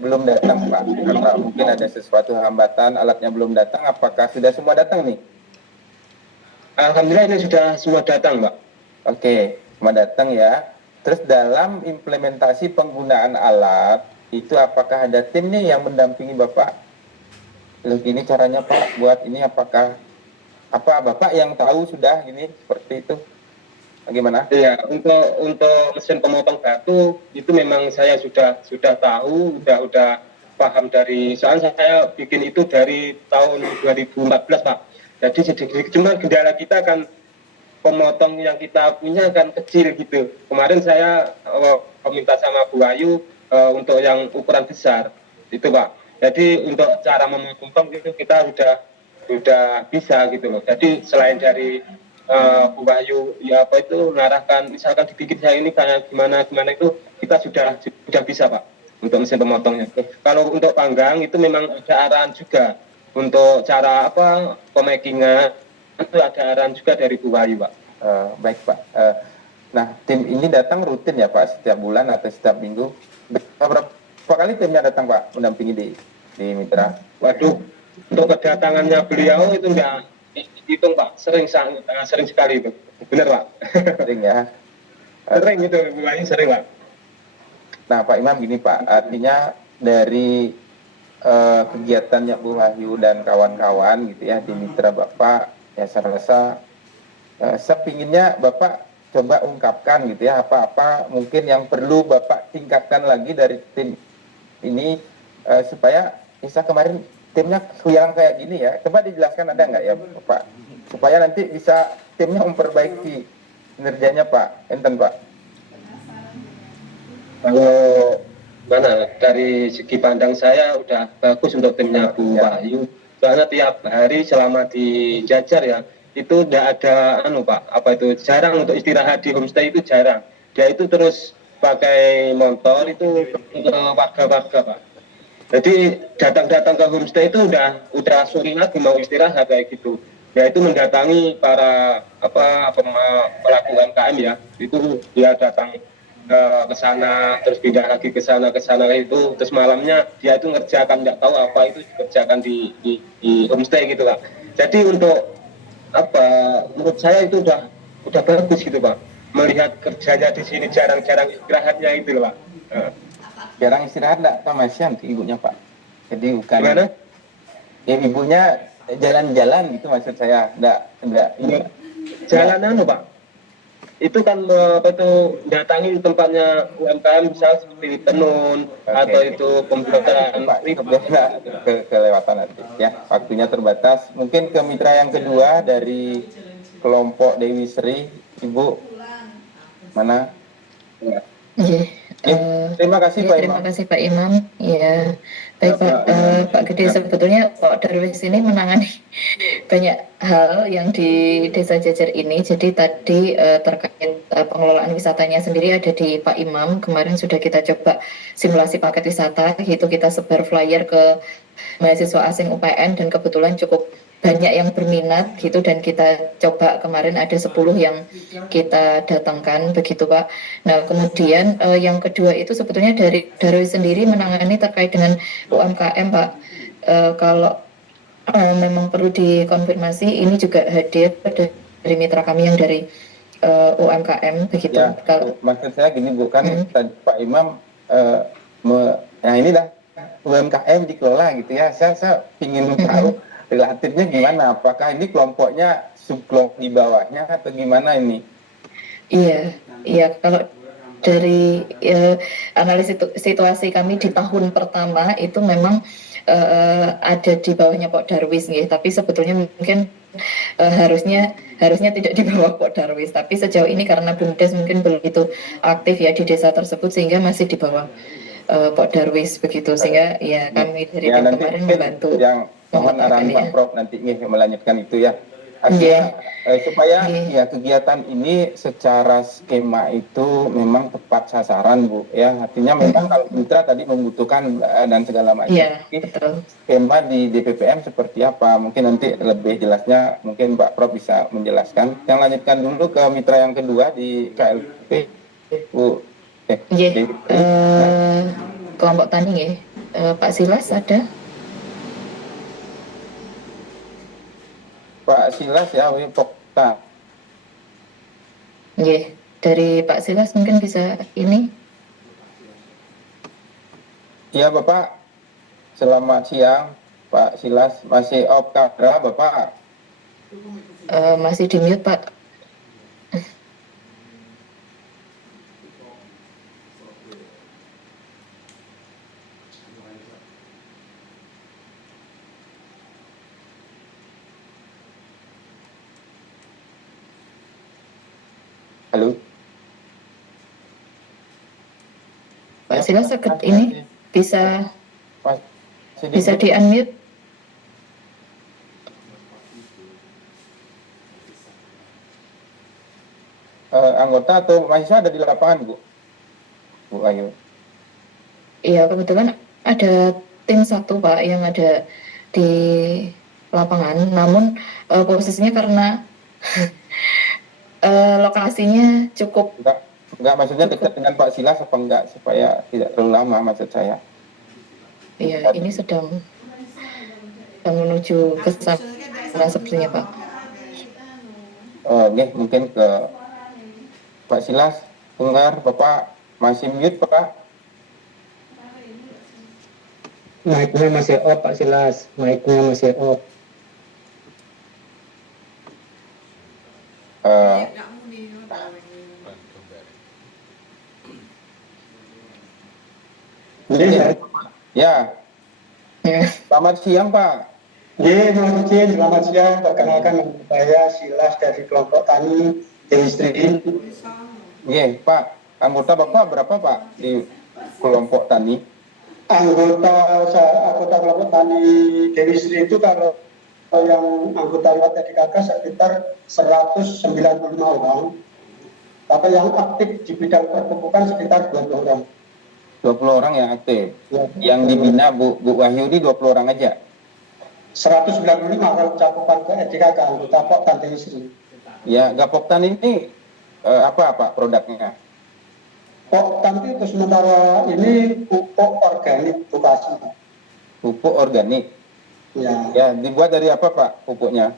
belum datang Pak? Karena mungkin ada sesuatu hambatan, alatnya belum datang. Apakah sudah semua datang nih? Alhamdulillah ini sudah semua datang Pak. Oke, semua datang ya. Terus dalam implementasi penggunaan alat itu apakah ada tim nih yang mendampingi Bapak? Loh, gini caranya Pak buat ini, apakah Bapak yang tahu sudah ini seperti itu? Bagaimana? Iya, untuk mesin pemotong batu itu memang saya sudah tahu, udah paham dari, soalnya saya bikin itu dari tahun 2014 Pak. Jadi sedikit, cuma kendala kita kan pemotong yang kita punya kan kecil gitu. Kemarin saya minta sama Bu Ayu untuk yang ukuran besar itu Pak. Jadi untuk cara memotong itu kita udah bisa gitu loh. Jadi selain dari Bu Wahyu ya apa itu mengarahkan, misalkan dibikin saya ini kayak gimana itu kita sudah bisa Pak untuk mesin pemotongnya. Kalau untuk panggang itu memang ada arahan juga untuk cara pemakingan, itu ada arahan juga dari Bu Wahyu Pak. Baik Pak. Nah, tim ini datang rutin ya Pak, setiap bulan atau setiap minggu? Berapa kali timnya datang Pak mendampingi di Mitra? Waduh, untuk kedatangannya beliau itu enggak hitung Pak, sering sekali itu. Benar Pak. Sering ya. Sering itu, Bu Wahyu sering Pak. Nah Pak Imam gini Pak, artinya dari kegiatannya Bu Wahyu dan kawan-kawan gitu ya di Mitra Bapak, ya saya rasa sepinginnya Bapak coba ungkapkan gitu ya, apa-apa mungkin yang perlu Bapak tingkatkan lagi dari tim ini supaya bisa kemarin timnya yang kayak gini ya. Coba dijelaskan, ada nggak ya Pak, supaya nanti bisa timnya memperbaiki kinerjanya Pak. Enten Pak. Kalau mana dari segi pandang saya udah bagus untuk timnya Bu Wahyu. Soalnya tiap hari selama di Jajar ya itu tidak ada Pak, jarang untuk istirahat di homestay, itu jarang. Dia itu terus pakai motor itu ke warga-warga Pak. Jadi datang ke homestay itu udah sore lagi mau istirahat kayak gitu. Ya itu mendatangi para pelaku UMKM ya. Itu dia datang ke sana, terus pindah lagi ke sana itu, terus malamnya dia itu ngerjakan, nggak tahu apa itu dikerjakan di homestay gitu Pak. Jadi untuk menurut saya itu udah bagus gitu Pak. Melihat kerjanya di sini jarang-jarang istirahatnya itu loh Pak. Jarang istirahat enggak Pak Masyan ibunya Pak? Jadi bukan. Gimana? Ya ibunya jalan-jalan gitu maksud saya. Enggak. Jalan Pak. Itu kan datangi tempatnya UMKM misalnya seperti tenun atau itu pembuatan Pak, kelewatan nanti ya. Waktunya terbatas. Mungkin ke mitra yang kedua dari kelompok Dewi Sri, Ibu mana? Terima kasih Pak Imam. Terima kasih Pak Imam. Ya, baik Pak Gede, sebetulnya Pak Darwis ini menangani banyak hal yang di Desa Jajar ini. Jadi tadi terkait pengelolaan wisatanya sendiri ada di Pak Imam. Kemarin sudah kita coba simulasi paket wisata, itu kita sebar flyer ke mahasiswa asing UPN dan kebetulan cukup banyak yang berminat gitu, dan kita coba kemarin ada 10 yang kita datangkan begitu Pak. Nah kemudian yang kedua itu sebetulnya dari Darwis sendiri menangani terkait dengan UMKM Pak. Kalau memang perlu dikonfirmasi, ini juga hadir dari mitra kami yang dari UMKM begitu. Ya, kalau maksud saya gini bukan tadi Pak Imam nah ini dah UMKM dikelola gitu ya. Saya ingin tahu relatifnya gimana, apakah ini kelompoknya subkelompok di bawahnya atau gimana ini? Iya, kalau dari analisis situasi kami di tahun pertama itu memang ada di bawahnya Pak Darwis nih, tapi sebetulnya mungkin harusnya tidak di bawah Pak Darwis, tapi sejauh ini karena BUMDes mungkin begitu aktif ya di desa tersebut sehingga masih di bawah Pak Darwis begitu, sehingga ya kami dari tim kemarin membantu yang mohon arahan Pak Prof nanti melanjutkan itu ya. Artinya supaya ya kegiatan ini secara skema itu memang tepat sasaran Bu ya. Artinya memang kalau mitra tadi membutuhkan dan segala macam. Betul. Skema di DPPM seperti apa? Mungkin nanti lebih jelasnya mungkin Pak Prof bisa menjelaskan. Yang lanjutkan dulu ke mitra yang kedua di KLP Bu. Kelompok tani ya. Pak Silas ada? Pak Silas ya, Pokta. Dari Pak Silas mungkin bisa ini. Iya Bapak, selamat siang. Pak Silas masih off kamera Bapak. Masih di mute, Pak. Halo. Pak Silas sakit ini bisa Masih di unmute. Anggota atau mahasiswa ada di lapangan, Bu Ayu? Iya, kebetulan ada tim satu, Pak, yang ada di lapangan. Namun posisinya karena lokasinya cukup. Enggak, maksudnya dekat dengan Pak Silas apa enggak, supaya tidak terlalu lama maksud saya. Iya, ini sedang menuju ke sana sepertinya, Pak. Oke, mungkin ke Pak Silas. Dengar, Bapak masih mute, Pak. Mic-nya masih off, Pak Silas. Mic-nya masih off. Ya. Selamat siang, Pak. Selamat siang. Perkenalkan saya Silas dari kelompok tani Chemistry. Iya, Pak. Anggota Bapak berapa, Pak, di kelompok tani? Anggota kelompok tani Chemistry itu kalau yang anggota lewat TDKK sekitar 195 orang. Tapi yang aktif di bidang perpupukan sekitar 20 orang. 20 orang yang aktif. Ya. Yang dibina Bu Wahyu ini 20 orang aja? 195 kalau cakupan ke EDKK, anggota Poktan Chemistry. Ya, Gapoktan ini apa Pak produknya? Poktan itu sementara ini pupuk organik Bukasi. Pupuk organik? Ya. Ya, dibuat dari apa Pak pupuknya?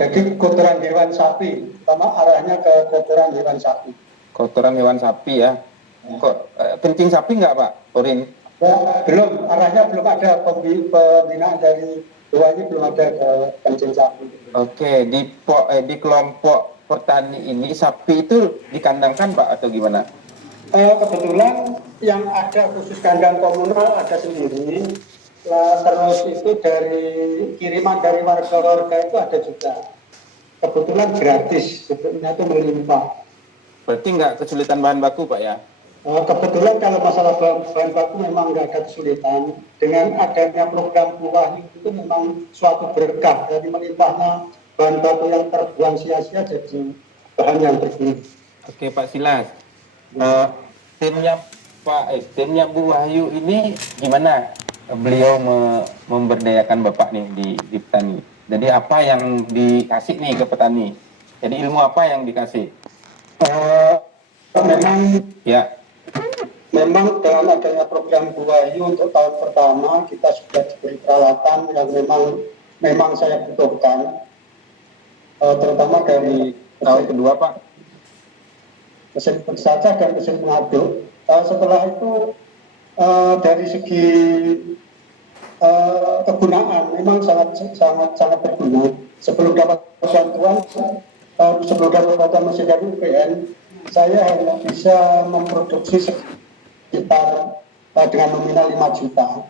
Jadi kotoran hewan sapi, terutama arahnya ke kotoran hewan sapi. Kotoran hewan sapi ya. Kok kencing sapi nggak Pak, urin? Ya, belum, arahnya belum ada pembinaan dari dua ini, belum ada ke kencing sapi. Oke, di kelompok petani ini sapi itu dikandangkan Pak atau gimana? Kebetulan yang ada khusus kandang komunal ada sendiri. Terus itu dari kiriman dari warga-warga itu ada juga. Kebetulan gratis, sebenarnya itu melimpah. Berarti nggak kesulitan bahan baku Pak ya? Kebetulan kalau masalah bahan baku memang nggak ada kesulitan. Dengan adanya program Bu Wahyu itu memang suatu berkah dari melimpahnya bahan baku yang terbuang sia-sia jadi bahan yang berguna. Oke Pak Silas, timnya Bu Wahyu ini gimana? Beliau memberdayakan Bapak nih di petani. Jadi apa yang dikasih nih ke petani? Jadi ilmu apa yang dikasih? Memang dengan adanya program Bu Wahyu untuk tahun pertama kita sudah diberi peralatan yang memang saya butuhkan, terutama dari tahun kedua Pak, mesin pensaca dan mesin pengaduk. Setelah itu dari segi kegunaan memang sangat berguna. Sebelum dapat bantuan mesin dari UPN, saya hanya bisa memproduksi sekitar dengan nominal 5 juta.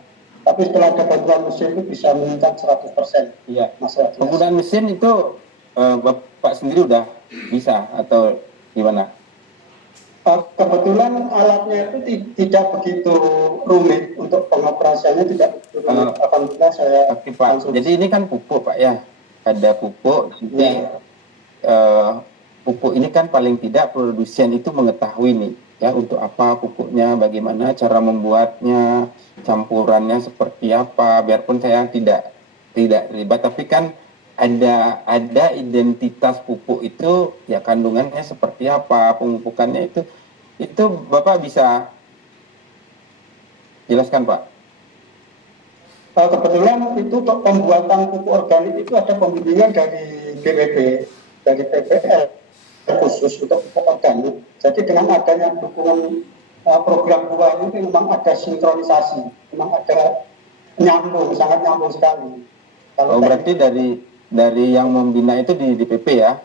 Tapi setelah ada bantuan mesin itu bisa meningkat 100%. Iya. Penggunaan mesin itu Bapak sendiri udah bisa atau gimana? Kebetulan alatnya itu tidak begitu rumit untuk pengoperasiannya, tidak begitu rumit. Alhamdulillah saya. Pak, jadi ini kan pupuk Pak ya, ada pupuk. Jadi pupuk ini kan paling tidak produsen itu mengetahui nih ya untuk apa pupuknya, bagaimana cara membuatnya, campurannya seperti apa. Biarpun saya tidak terlibat, tapi kan ada identitas pupuk itu ya, kandungannya seperti apa, pemupukannya itu Bapak bisa jelaskan Pak? Kebetulan itu untuk pembuatan pupuk organik itu ada pembimbingan dari BPP, dari PPL khusus untuk pupuk organik. Jadi dengan adanya dukungan program Bu Wahyu itu memang ada sinkronisasi, memang ada nyambung, sangat nyambung sekali. Kalau berarti dari yang membina itu di DPP ya?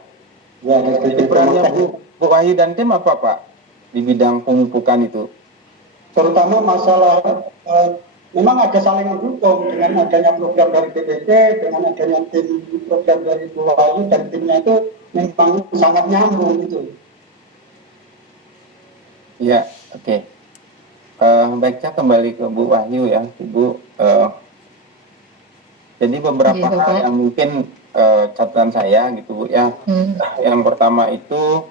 Ya, Jadi perannya Bu Wahyu dan tim apa Pak di bidang pemupukan itu? Terutama masalah memang ada saling mendukung dengan adanya program dari PPP, dengan adanya tim program dari Bu Wahyu dan timnya itu memang sangat nyambung gitu. Ya, oke. Baiknya kembali ke Bu Wahyu ya, Ibu. Jadi beberapa Iya, hal Bapak. yang mungkin catatan saya gitu Bu ya. Yang pertama itu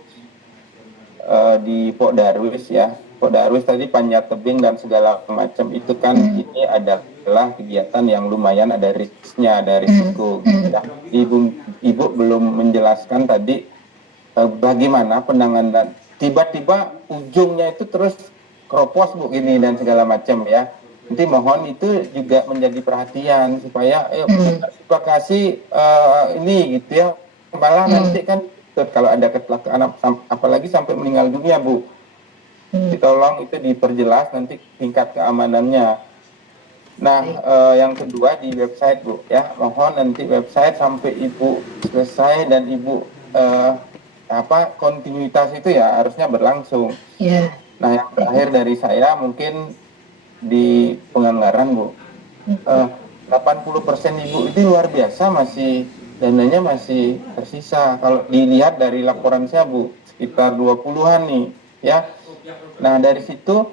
di Pok Darwis ya. Pok Darwis tadi panjat tebing dan segala macam itu kan ini adalah kegiatan yang lumayan ada risknya, ada risiko. Gitu ya. Ibu belum menjelaskan tadi bagaimana penanganan. Tiba-tiba ujungnya itu terus keropos Bu ini dan segala macam ya. Nanti mohon itu juga menjadi perhatian supaya kita kasih ini gitu ya. Malah nanti kan kalau ada kecelakaan apalagi sampai meninggal dunia Bu. Tolong itu diperjelas nanti tingkat keamanannya. Nah, yang kedua di website Bu ya. Mohon nanti website sampai Ibu selesai dan Ibu kontinuitas itu ya harusnya berlangsung. Iya. Nah, yang terakhir dari saya mungkin di penganggaran Bu, 80% Ibu itu luar biasa, masih dananya masih tersisa. Kalau dilihat dari laporan saya Bu, sekitar 20-an nih ya. Nah, dari situ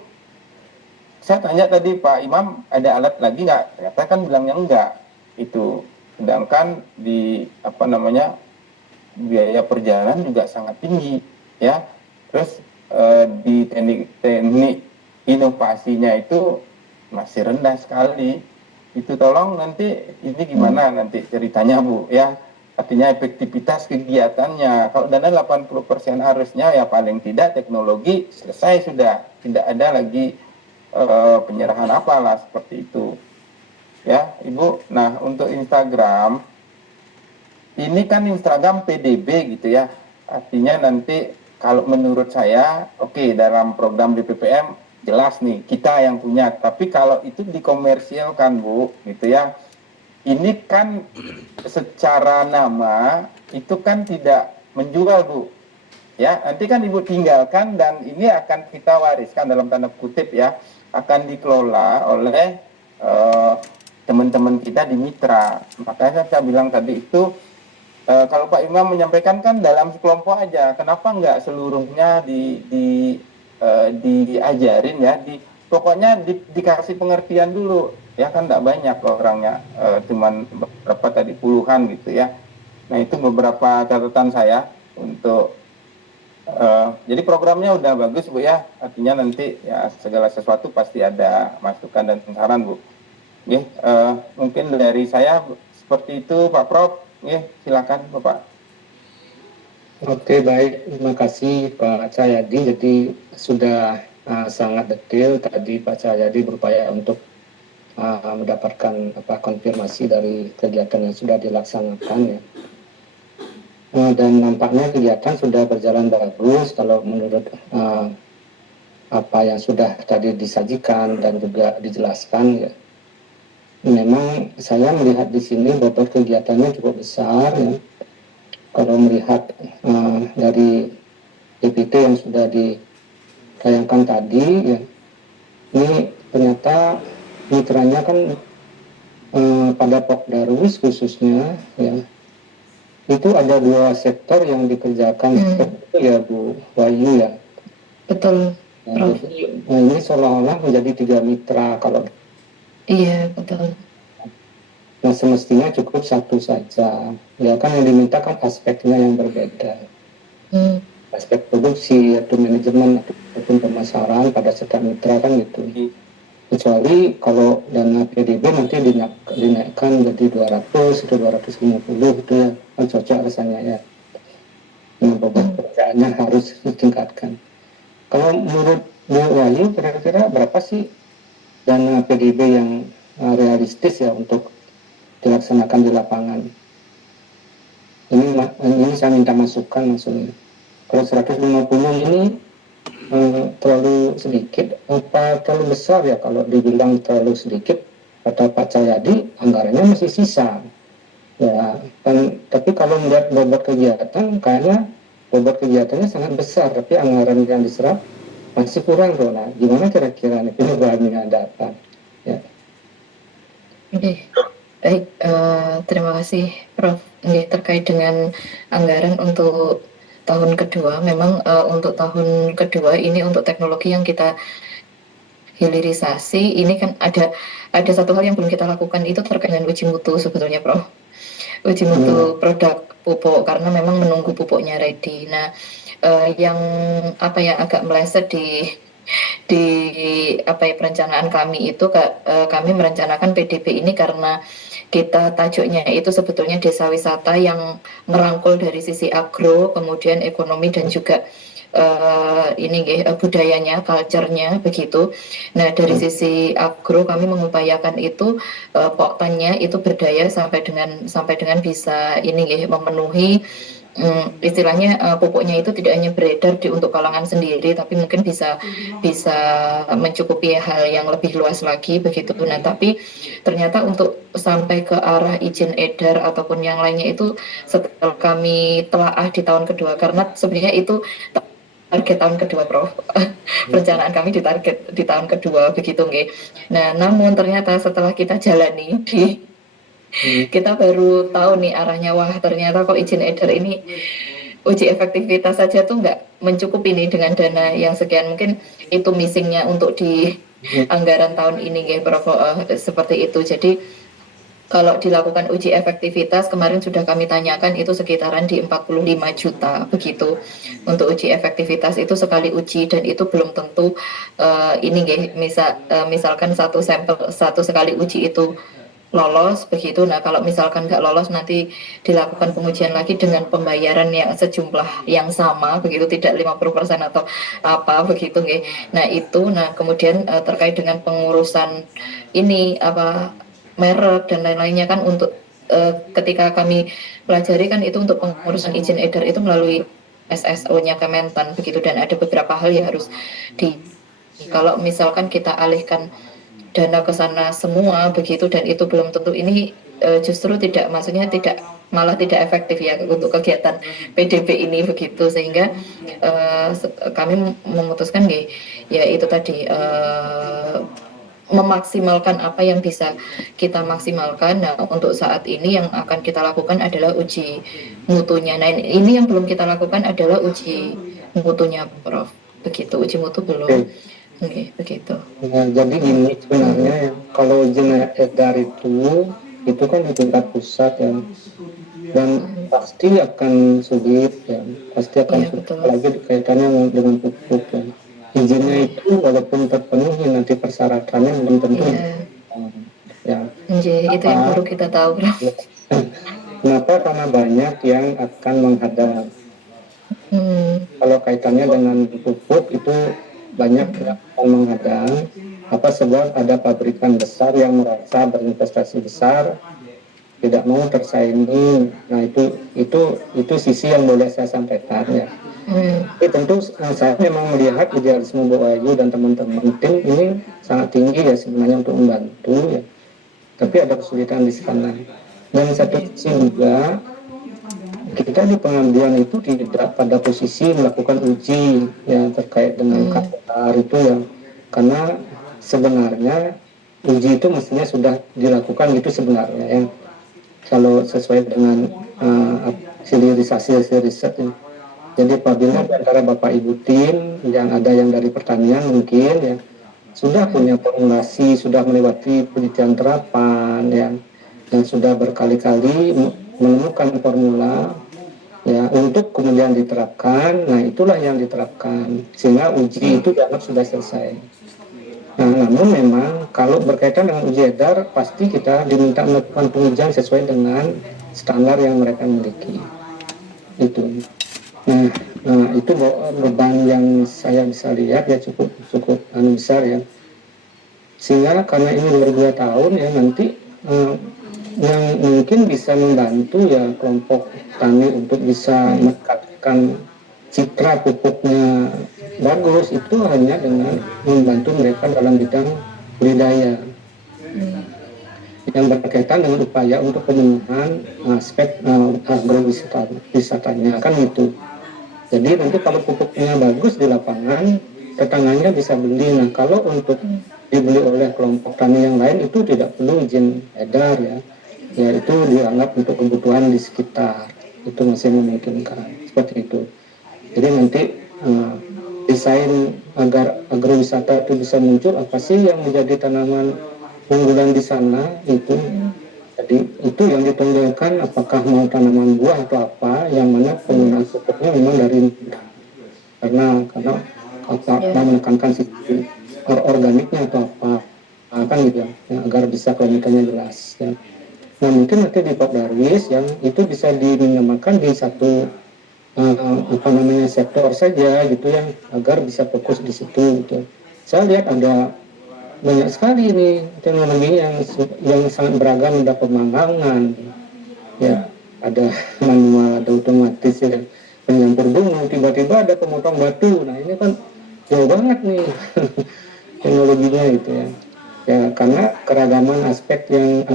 saya tanya tadi Pak Imam ada alat lagi nggak? Ternyata kan bilangnya enggak itu. Sedangkan di biaya perjalanan juga sangat tinggi ya. Terus di teknik inovasinya itu masih rendah sekali. Itu tolong nanti ini gimana nanti ceritanya Bu ya. Artinya efektivitas kegiatannya. Kalau dana 80% harusnya ya paling tidak teknologi selesai sudah. Tidak ada lagi penyerahan apalah seperti itu. Ya, Ibu. Nah, untuk Instagram ini kan Instagram PDB gitu ya. Artinya nanti kalau menurut saya, oke, dalam program BPPM jelas nih kita yang punya. Tapi kalau itu dikomersialkan Bu, gitu ya. Ini kan secara nama itu kan tidak menjual Bu. Ya, nanti kan Ibu tinggalkan dan ini akan kita wariskan dalam tanda kutip ya, akan dikelola oleh teman-teman kita di mitra. Makanya saya bilang tadi itu kalau Pak Imam menyampaikan kan dalam sekelompok aja, kenapa nggak seluruhnya diajarin ya, pokoknya dikasih pengertian dulu ya, kan nggak banyak orangnya, cuman berapa tadi puluhan gitu ya. Nah itu beberapa catatan saya untuk jadi programnya udah bagus Bu ya, artinya nanti ya segala sesuatu pasti ada masukan dan saran Bu. Oke, mungkin dari saya seperti itu Pak Prof. Silakan Bapak. Oke, baik, terima kasih Pak Cahyadi. Jadi sudah sangat detail tadi Pak Cahyadi berupaya untuk mendapatkan konfirmasi dari kegiatan yang sudah dilaksanakan ya. Dan nampaknya kegiatan sudah berjalan bagus kalau menurut apa yang sudah tadi disajikan dan juga dijelaskan ya. Memang saya melihat di sini bobot kegiatannya cukup besar ya. Kalau melihat dari PPT yang sudah ditayangkan tadi ya, ini ternyata mitranya kan pada Pok Darwis khususnya ya, itu ada 2 sektor yang dikerjakan itu ya Bu Wahyu ya. Betul. Nah, ini seolah-olah menjadi 3 mitra kalau. Iya, betul. Nah semestinya cukup 1 saja. Ya kan yang diminta kan aspeknya yang berbeda. Aspek produksi atau manajemen ataupun pemasaran pada setiap mitra kan gitu. Kecuali kalau dana PDB nanti dinaikkan jadi 200 atau 250 gitu ya. Kan cocok rasanya ya. Nah bobot pekerjaannya harus ditingkatkan. Kalau menurut Bu Wahyu kira-kira berapa sih dana PDB yang realistis ya untuk dilaksanakan di lapangan? Ini saya minta masukan maksudnya. Kalau 150 ini terlalu sedikit apa terlalu besar ya? Kalau dibilang terlalu sedikit kata Pak Cahyadi anggarannya masih sisa. Ya, kan, tapi kalau melihat bobot kegiatan, kayaknya bobot kegiatannya sangat besar, tapi anggaran yang diserap masih kurang tuh. Nah, gimana kira-kira nih perubahannya ada apa? Ya. Oke, baik. Terima kasih, Prof. Terkait dengan anggaran untuk tahun kedua, memang untuk tahun kedua ini untuk teknologi yang kita hilirisasi, ini kan ada satu hal yang belum kita lakukan, itu terkait dengan uji mutu sebetulnya, Prof. Uji mutu produk pupuk, karena memang menunggu pupuknya ready. Nah, yang agak meleset di perencanaan kami itu, kami merencanakan PDB ini karena kita tajuknya itu sebetulnya desa wisata yang merangkul dari sisi agro, kemudian ekonomi, dan juga budayanya, culture-nya begitu. Nah, dari sisi agro kami mengupayakan itu poktannya itu berdaya sampai dengan bisa memenuhi istilahnya pupuknya itu tidak hanya beredar untuk kalangan sendiri, tapi mungkin bisa mencukupi hal yang lebih luas lagi begitu. Nah, tapi ternyata untuk sampai ke arah izin edar ataupun yang lainnya itu setelah kami telaah di tahun kedua, karena sebenarnya itu target tahun kedua, Prof. Perencanaan kami ditarget di tahun kedua begitu, nggih. Nah, namun ternyata setelah kita jalani kita baru tahu nih arahnya, wah ternyata kok izin edar ini uji efektivitas saja tuh nggak mencukupi nih dengan dana yang sekian. Mungkin itu missingnya untuk di anggaran tahun ini, nggih, Prof. Seperti itu. Jadi kalau dilakukan uji efektivitas, kemarin sudah kami tanyakan itu sekitaran di 45 juta begitu. Untuk uji efektivitas itu sekali uji, dan itu belum tentu misalkan satu sekali uji itu lolos begitu. Nah, kalau misalkan nggak lolos, nanti dilakukan pengujian lagi dengan pembayaran yang sejumlah yang sama begitu, tidak 50% atau apa begitu, nggih. Nah, kemudian terkait dengan pengurusan ini merek dan lain-lainnya kan, untuk ketika kami pelajari kan itu untuk pengurusan izin edar itu melalui SSO-nya Kementan begitu, dan ada beberapa hal yang harus kalau misalkan kita alihkan dana ke sana semua begitu, dan itu belum tentu ini justru malah tidak efektif ya untuk kegiatan PDB ini begitu, sehingga kami memutuskan ya itu tadi memaksimalkan apa yang bisa kita maksimalkan. Nah, untuk saat ini yang akan kita lakukan adalah uji mutunya. Nah, ini yang belum kita lakukan adalah uji mutunya, Prof. Begitu, uji mutu belum. Oke, begitu. Nah, jadi ini sebenarnya kalau izin edar itu kan di tingkat pusat ya, dan pasti akan sulit ya, pasti akan sulit, apalagi kaitannya dengan pupuk ya. Izinnya itu walaupun terpenuhi, nanti persyaratannya belum tentu. Ya. Itu yang baru kita tahu, Prof. Kenapa? Karena banyak yang akan menghadap. Kalau kaitannya dengan pupuk itu banyak yang akan menghadang. Sebab ada pabrikan besar yang merasa berinvestasi besar, tidak mau tersaingi. Nah, itu sisi yang boleh saya sampaikan ya. Tapi tentu saya memang melihat idealisme Bu Ayu dan teman-teman tim ini sangat tinggi ya sebenarnya untuk membantu ya. Tapi ada kesulitan di sana. Dan satu sisi juga kita di pengabdian itu tidak pada posisi melakukan uji yang terkait dengan KPR itu ya. Karena sebenarnya uji itu mestinya sudah dilakukan gitu sebenarnya ya. Kalau sesuai dengan hilirisasi riset ya. Jadi apabila antara Bapak Ibu tim yang ada yang dari pertanian mungkin ya sudah punya formulasi, sudah melewati penelitian terapan ya, dan sudah berkali-kali menemukan formula ya untuk kemudian diterapkan. Nah, itulah yang diterapkan sehingga uji itu dianggap sudah selesai. Nah, namun memang kalau berkaitan dengan uji edar pasti kita diminta melakukan pengujian sesuai dengan standar yang mereka miliki. Itu. Nah, itu beban yang saya bisa lihat ya cukup besar ya. Sehingga karena ini baru 2 tahun ya, nanti yang mungkin bisa membantu ya kelompok tani untuk bisa meningkatkan citra pupuknya bagus itu hanya dengan membantu mereka dalam bidang budidaya. yang berkaitan dengan upaya untuk pemenuhan aspek agrowisatanya kan gitu. Jadi nanti kalau pupuknya bagus di lapangan, tetangganya bisa beli. Nah kalau untuk dibeli oleh kelompok tani yang lain itu tidak perlu izin edar ya, ya itu dianggap untuk kebutuhan di sekitar, itu masih memungkinkan seperti itu. Jadi nanti desain agar agrowisata itu bisa muncul, apa sih yang menjadi tanaman unggulan di sana itu. Jadi itu yang ditonjolkan, apakah mau tanaman buah atau apa, yang mana penggunaan pupuknya memang dari karena apa menekankan sisi organiknya atau apa kan gitu ya, agar bisa kelanjutannya jelas ya. Nah mungkin nanti di Pak Darwis yang itu bisa diminimalkan di satu sektor saja gitu ya, agar bisa fokus di situ gitu. Saya lihat ada banyak sekali ini teknologi yang sangat beragam, ada pemangangan ya, ada manual, ada otomatis ya, penyampur bunga, tiba-tiba ada pemotong batu. Nah ini kan jauh banget nih teknologinya itu ya, ya karena keragaman aspek yang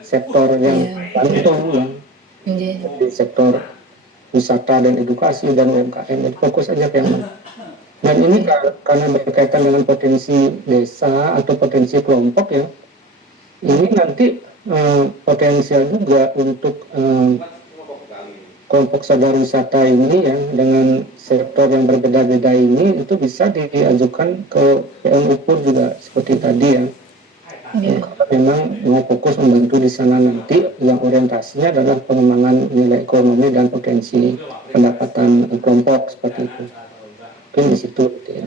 sektor yang bantu ya, di sektor wisata dan edukasi dan UMKM, dan fokus aja ke yang dan ini karena berkaitan dengan potensi desa atau potensi kelompok ya, ini nanti potensial juga untuk kelompok sadar wisata ini ya, dengan sektor yang berbeda-beda ini itu bisa diajukan ke PMUPur juga seperti tadi ya. Kalau memang mau fokus membantu di sana nanti, yang orientasinya adalah pengembangan nilai ekonomi dan potensi pendapatan kelompok seperti itu. Mungkin di situ gitu ya.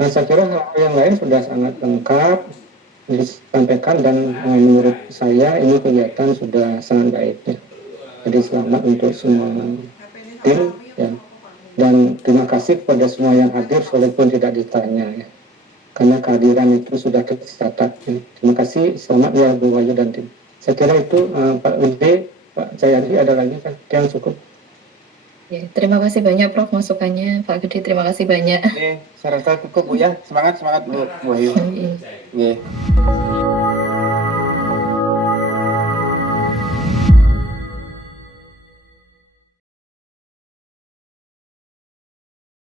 Nah saya kira hal yang lain sudah sangat lengkap disampaikan, dan menurut saya ini kegiatan sudah sangat baik ya. Jadi selamat untuk semua tim ya. Dan terima kasih kepada semua yang hadir walaupun tidak ditanya ya, karena kehadiran itu sudah tercatat. Terima kasih, selamat ya Bu Wahyu dan tim. Saya kira itu Pak Ude, Pak Jayadi, ada lagi kan yang cukup? Ya, terima kasih banyak Prof masukannya, Pak Gede, terima kasih banyak. Oke, saya rasa cukup Bu ya. Semangat Bu Wahyu. Iya. Oke.